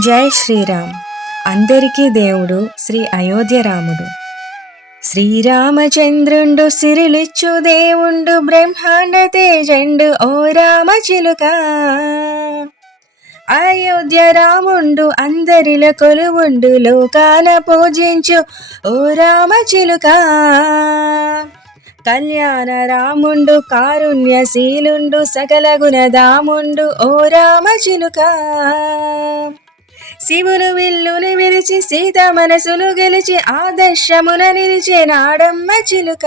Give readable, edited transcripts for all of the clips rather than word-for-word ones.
జై శ్రీరామ్. అందరికీ దేవుడు శ్రీ అయోధ్య రాముడు. శ్రీరామచంద్రుండు సిరిలిచ్చు దేవుండు, బ్రహ్మాండ తేజండు ఓ రామ చిలుక. అయోధ్య రాముండు అందరిల కొలువుండు, లోకాన పూజించు ఓ రామ చిలుక. కళ్యాణ రాముండు కారుణ్యశీలుండు, సకల గుణదాముండు ఓ రామ చిలుక. శివును విల్లును విరిచి సీత మనసును గెలిచి ఆదర్శమున నిలిచే నాడమ్మ చిలుక.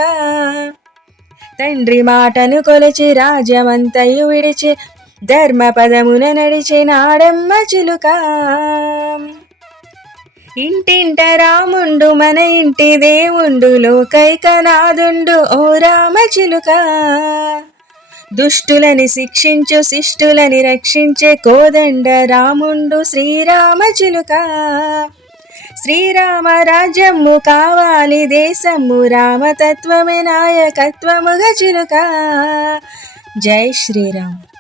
తండ్రి మాటను కొలిచి రాజ్యమంతయు విడిచి ధర్మ పదమున నడిచే నాడమ్మ చిలుక. ఇంటింట రాముండు మన ఇంటి దేవుండు, లోకైకనాథుండు ఓ రామ చిలుక. దుష్టులని శిక్షించు శిష్టులని రక్షించే కోదండ రాముండు శ్రీరామ చిలుక. శ్రీరామ రాజ్యము కావాలి దేశము, రామతత్వమే నాయకత్వముగా చిలుక. జై శ్రీరామ్.